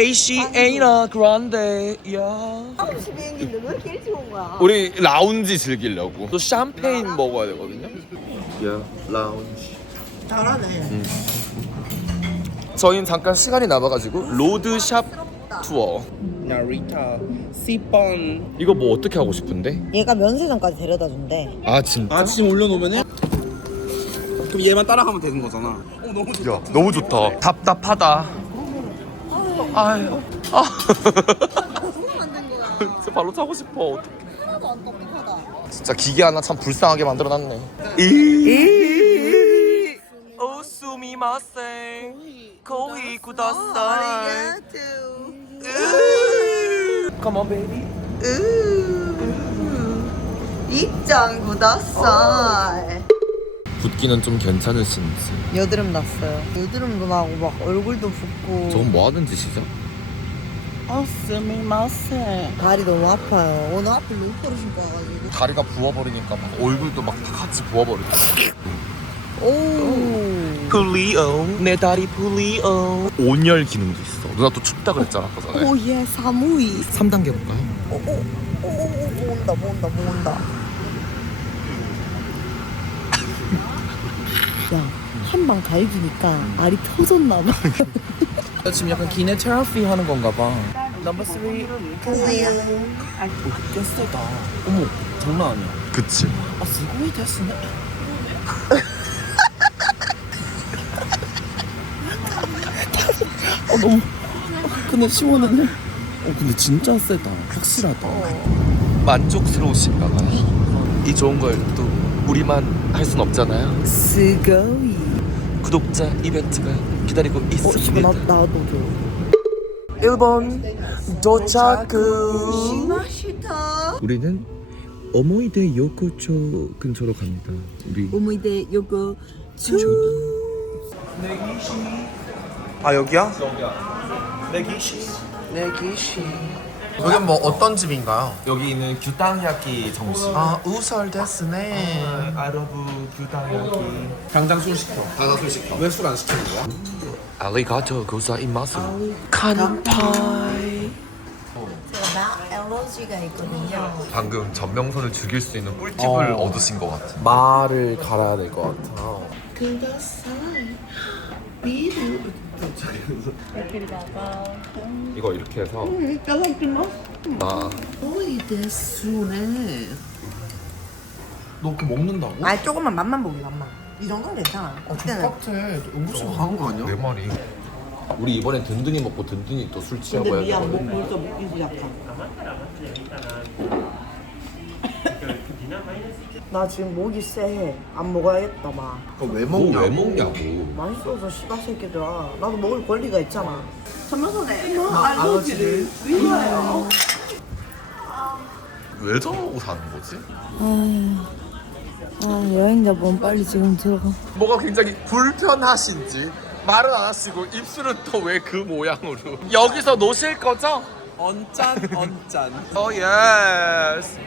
ACA나 그란데 야 9시 비행기인데 왜 이렇게 일찍 온 거야? 우리 라운지 즐기려고. 또 샴페인 먹어야 되거든요. 야 라운지. 잘하네. 저희는 잠깐 시간이 남아가지고 로드샵 투어. 나리타 시폰. 이거 뭐 어떻게 하고 싶은데? 얘가 면세점까지 데려다 준대. 아 진짜? 아 지금 올려놓으면은? 그럼 얘만 따라가면 되는 거잖아. 어 너무 좋다. 야 너무 좋다. 답답하다 아유. 아. 진짜 발로 차고 싶어. 어떡해. 하나도 안 똑똑하다. 진짜 기계 하나 참 불쌍하게 만들어놨네. 이. 오수미마생. 거의 구다사이 Come on baby. 입장 구다살. 붓기는 좀 괜찮으신지 여드름 났어요. 여드름도 나고 막 얼굴도 붓고. 저건 뭐 하는 짓이죠? 아 스미마세 다리 너무 아파요. 오늘 앞을 로퍼를 신고 와가지고. 다리가 부어버리니까 막 얼굴도 막 다 같이 부어버리고 오. 풀리오 내 다리 풀리오 온열 기능도 있어 누나 또 춥다 그랬잖아 아까 전에 오예 사무이. 3단계 볼까요? 오오오오 모은다 모은다 모은다. 한 방 갈기니까 알이 터졌나 봐. 지금 약간 기내 테라피 하는 건가 봐. 넘버 3 클리어. 꽤 세다. 어머 장난 아니야. 그치. 아 스고이 됐으네? 어 너무. 근데 시원하네. 어 근데 진짜 세다. 확실하다. 만족스러우신가 봐요. 이 좋은 걸또 우리만 할 순 없잖아요 스고이. 구독자 이벤트가 기다리고 어, 있습니다 나, 나도 줘. 일본 도착 맛있다. 우리는 어모이데 요코초 근처로 갑니다 우리 오모이데 요거 주. 아 여기야? 여기야 내기시 내기시 여긴 뭐 어떤 집인가요? 여기 있는 규당야끼 정식. 아 우설 데스네. 아러브 규당야끼. 당장 술 시켜. 당장 술 시켜. 왜 술 안 시키는 거야? 알리가토 고사 입마스. 칸파이. 제가 알러지가 있거든요. 방금 전명선을 죽일 수 있는 꿀팁을 어. 얻으신 것 같아 말을 갈아야 될 것 같아 이거 이렇게 해서 나너 그거 먹는다고? 아 조금만 맛만 보기 맛만. 이 정도는 괜찮아. 그때는. 똑같아 음식 강한 거 아니야? 내 말이 우리 이번엔 든든히 먹고 든든히 또술 취하고 해야 되거든 벌써 먹기 시작하. 나 지금 목이 쎄해. 안 먹어야겠다 막. 그거 왜뭐왜 먹냐고 맛있어서 씨발 새끼들아. 나도 먹을 권리가 있잖아. 선명선에 알러지를 왜 저러고 사는 거지? 아 여행자 몸 빨리 지금 들어가. 뭐가 굉장히 불편하신지 말은 안 하시고 입술은 또 왜 그 모양으로 여기서 노실 거죠? 언짠 언짠 Oh yes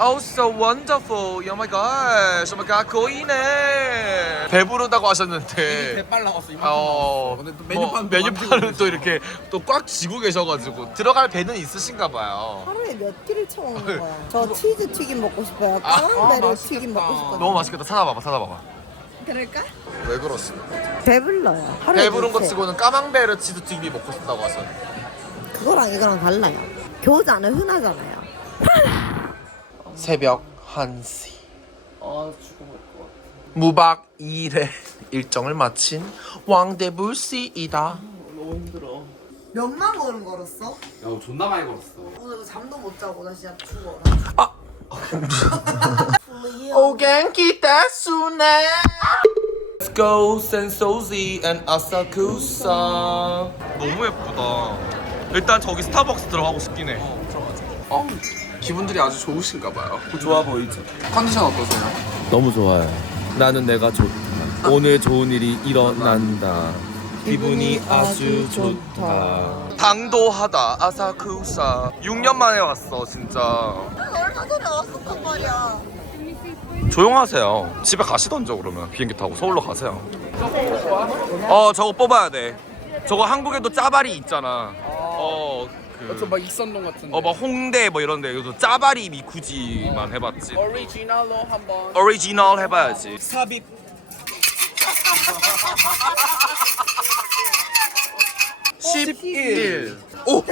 Oh so wonderful Oh my gosh Oh my god 고이네 배부르다고 하셨는데 대빨 나왔어 이만큼 어, 근데 또 메뉴판 메뉴판 메뉴판을 또 이렇게 또 꽉 쥐고 계셔가지고 들어갈 배는 있으신가 봐요. 하루에 몇 끼를 처먹는 거야. 저 치즈 튀김 먹고 싶어요. 아, 카운베르 아, 튀김 맛있겠다. 먹고 싶거든. 너무 맛있겠다. 찾아봐봐, 찾아봐봐. 그럴까? 왜 그러시는? 배불러요. 하루에 배부른 거몇 개. 치고는 까망베르 치즈 튀김이 먹고 싶다고 하셨는데. 그거랑 이거랑 달라요. 교자는 흔하잖아요. 새벽 1시. 아 죽어갈 것 같아. 무박 2일의 일정을 마친 왕대불 씨이다. 너무 힘들어 몇만 걸음 걸었어? 야 존나 많이 걸었어 오늘 잠도 못 자고 나 진짜 죽어. 아. 오겐키 데스네. Let's go 센소지 and 아사쿠사. 너무 예쁘다. 일단 저기 스타벅스 들어가고 싶긴 해. 어 기분들이 아주 좋으신가 봐요 좋아 보이죠 컨디션 어떠세요? 너무 좋아요. 나는 내가 좋다. 오늘 좋은 일이 일어난다. 기분이 아주 좋다. 당도하다 아사쿠사. 6년 만에 왔어 진짜. 얼마 전에 왔었단 말이야. 조용하세요. 집에 가시던죠 그러면 비행기 타고 서울로 가세요. 어 저거 뽑아야 돼. 저거 한국에도 짜발이 있잖아. 어, 그. 저막 익선동 같은데. 어, 막 홍대 뭐 이런데 여기서 짜바리 미쿠지만 해봤지. 오리지널로 한번. 오리지널 해봐야지. 삽입. 십일. 오.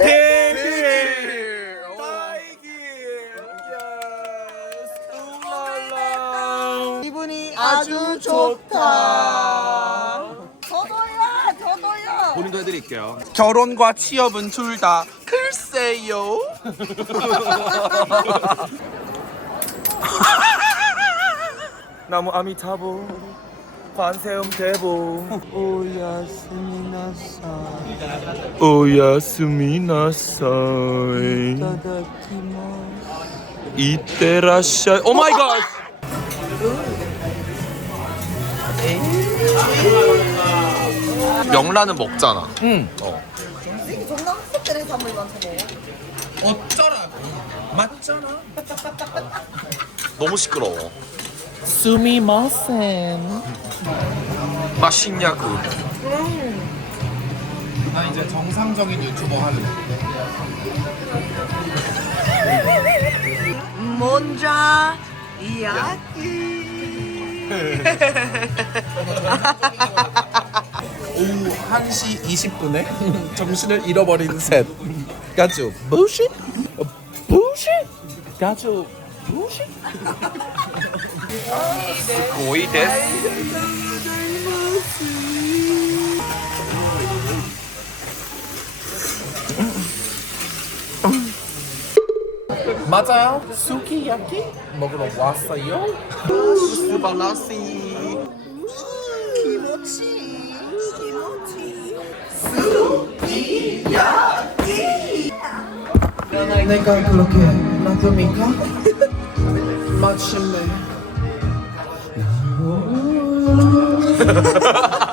기분이 아주 좋다. 저도요, 저도요. 본인도 해드릴게요. 결혼과 취업은 둘 다 글쎄요. 나무 아미타보 관세음 대보 오야스미 나사 오야스미 나사이 이때라샤 오 마이 갓 명란은 먹잖아. 응. 어. 존나 학습들의 선물 많잖아. 어쩌라고 맞잖아 너무 시끄러워. 수미마센 맛있냐고. 나 이제 정상적인 유튜버 하는 먼저 이야기. 오후 1시 20분에 정신을 잃어버린 셋. 가죠 부시? 부시? 가죠 부시? 고이 데스. 맞아요? 수키야키? 먹으러 왔어요? 스발라시 내가 그렇게 나쁩니까? 마침내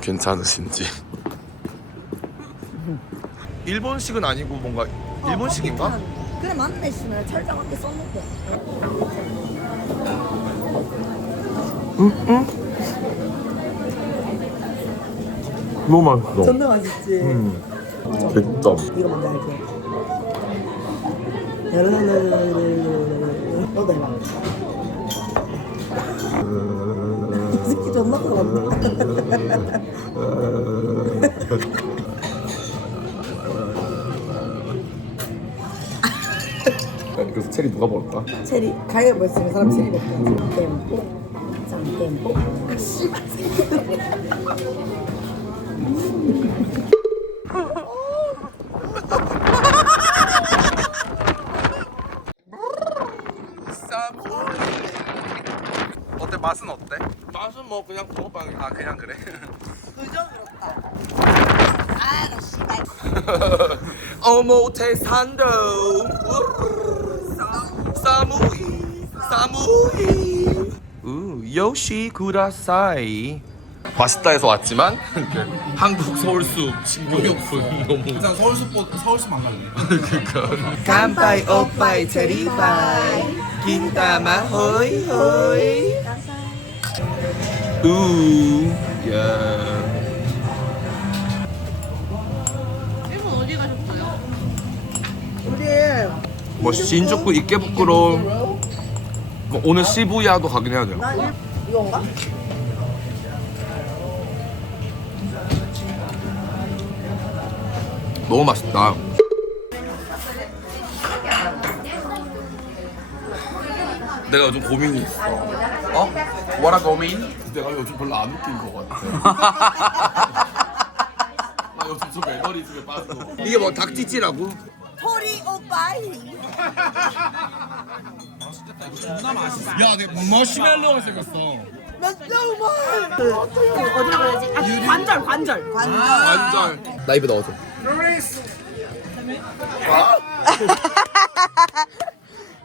괜찮으신지. 일본식은 아니고 뭔가 일본식인가? 커피잔. 그래 맞네 씨네 철장한테 썼는데 너무 맛있어. 존나 맛있지 음. 됐다. 이거 먼저 할게 여러분들 너도 해봐 이 새끼 존나 커간다. 그래서 체리 누가 먹을까? 체리 가위바위보 했으면 사람 체리 먹고 땜뽀 짱땜뽀 아 씨발 어때 맛은 어때? 맛은 뭐 그냥 붕어빵이야 아 그냥 그래. 그저 그렇다 아 나 씨발 어머 태산도 사무이 우 요시 맛있다 해서 왔지만 한국 서울숲 식료용품 너무. 일단 서울숲 서울숲 안 갈래 그니까. 간바이 오빠이 체리바이. 긴다마 호이 호이 우야 우리 뭐 신주쿠 이케부쿠로. 뭐 오늘 시부야도 가긴 해야 돼요. 나 일, 이건가? 너무 맛있다. 내가 요즘 고민이 있어. 어? 뭐라 고민? 내가 요즘 별로 안 웃긴 것 같아 나 요즘 좀 매너리즘에 같아 이게 뭐 닭찌찌라고? 토리 오빠이 존나 맛있어 야, 내 머시멜로가 생겼어. 해야지? 아, 관절 관절 관절. 나 입에 넣어줘.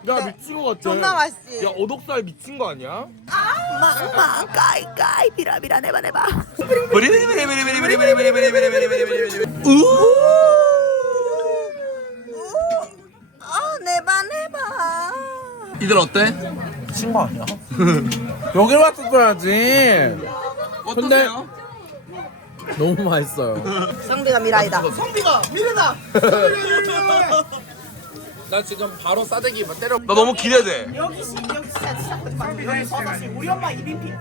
야 미친 거 같아. 존나 맛있지? 야 오독살 미친 거 아니야? 마마 까이 까이 비라 비라 네바 네바 아 네바 네바 이들 어때? 미친 거 아니야? 여길 왔었어야지. 어떠세요? 너무 맛있어요. 성비가 미라이다 나 지금 바로 싸대기 막 때려. 나 너무 기대돼. 여기 씨 여기 진짜 여기 서서 씨 우리 엄마 이빈피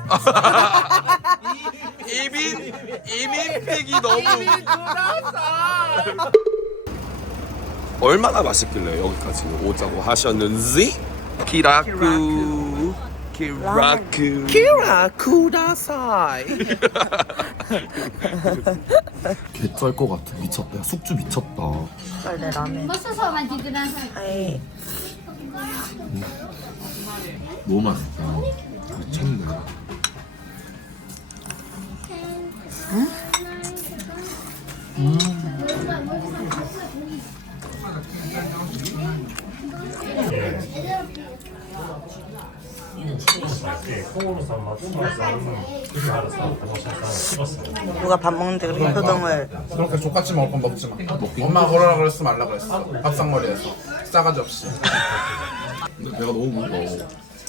이민 이민픽이 너무. 얼마나 맛있길래 여기까지 오자고 하셨는지? 키라쿠 키라쿠 키라쿠 다사이. 개짤것 같아. 미쳤다. 야, 숙주 미쳤다. 원래 라면. 아예 음. 너무 맛있다. 아, 미쳤네. 음. 예, 이렇게 알아서 누가 밥 먹는데 그렇게 표정을 그렇게 족같이 먹을 건 먹지 마. 엄마가 걸어라 그랬어 말라 그랬어. 밥상머리에서 싸가지 없이. 근데 배가 너무 불러.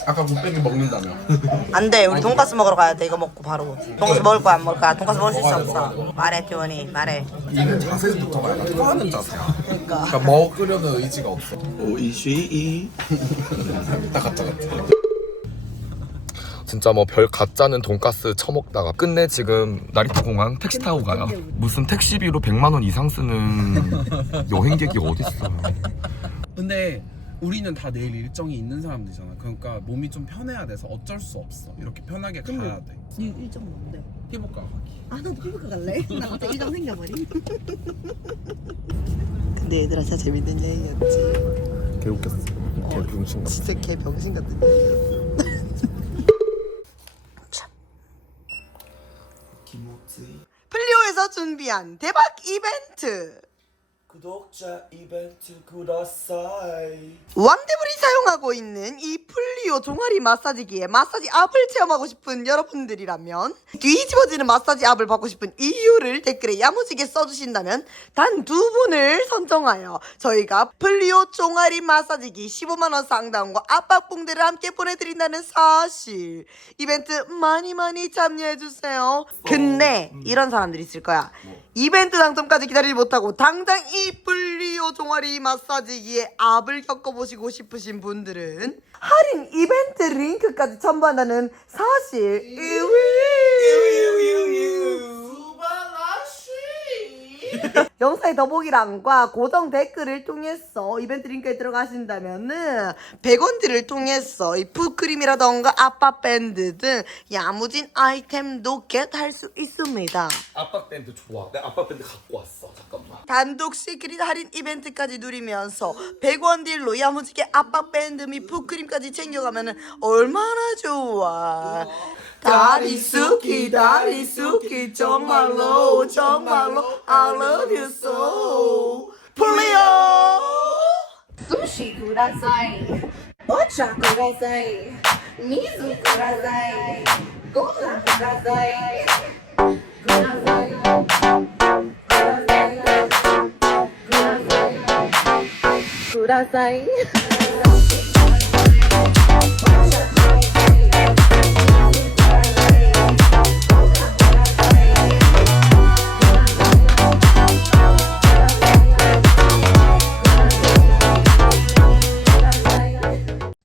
아까 곱빼기 먹는다며. 안 돼. 우리 돈까스 먹으러 가야 돼. 이거 먹고 바로. 돈까스 먹을 거야 안 먹을 거야. 돈까스 먹을 수 있어 없어. 말해 교원이 말해. 이게 자세부터가 아니라 토하는 자세야. 그러니까. 그러니까 먹으려는 의지가 없어. 오이쉬이. 딱 갔다 갔다. 진짜 뭐 별 가짜는 돈가스 처먹다가 끝내 지금 나리타 공항 택시 타고 가요 무슨 택시비로 100만 원 이상 쓰는 여행객이 어딨어 근데 우리는 다 내일 일정이 있는 사람들이잖아. 그러니까 몸이 좀 편해야 돼서 어쩔 수 없어. 이렇게 편하게 가야 돼. 일정 뭔데? 피부과 가기. 아 나도 피부과 갈래? 나 갑자기 일정 생겨버리 근데 얘들아 진짜 재밌는 얘기였지 개웃겼어 개병신 같아 진짜 개 병신 같은 얘기였어 참. 플리오에서 준비한 대박 이벤트 구독자 이벤트 구다사이. 왕대불이 사용하고 있는 이 플리오 종아리 마사지기에 마사지 압을 체험하고 싶은 여러분들이라면 뒤집어지는 마사지 압을 받고 싶은 이유를 댓글에 야무지게 써주신다면 단 두 분을 선정하여 저희가 플리오 종아리 마사지기 15만원 상당과 압박봉대를 함께 보내드린다는 사실. 이벤트 많이 많이 참여해주세요. 근데 이런 사람들이 있을 거야 이벤트 당첨까지 기다리지 못하고 당장 이 플리오 종아리 마사지기의 압을 겪어보시고 싶으신 분들은 할인 이벤트 링크까지 첨부한다는 사실 영상의 더보기란과 고정 댓글을 통해서 이벤트 링크에 들어가신다면은 100원들을 통해서 이 푸크림이라던가 아빠밴드 등 야무진 아이템도 겟할 수 있습니다. 아빠 밴드 좋아. 내 아빠 밴드 갖고 왔어. 잠깐만. 단독 시크릿 할인 이벤트까지 누리면서 100원 딜로 야무지게 아빠 밴드 및 푸크림까지 챙겨가면 얼마나 좋아 다리 숙이 다리 숙이 정말로 정말로 I love you so. 플리오 sushi kudasai bocha kudasai mizu kudasai gohan kudasai kudasai. Kudasai. Kudasai.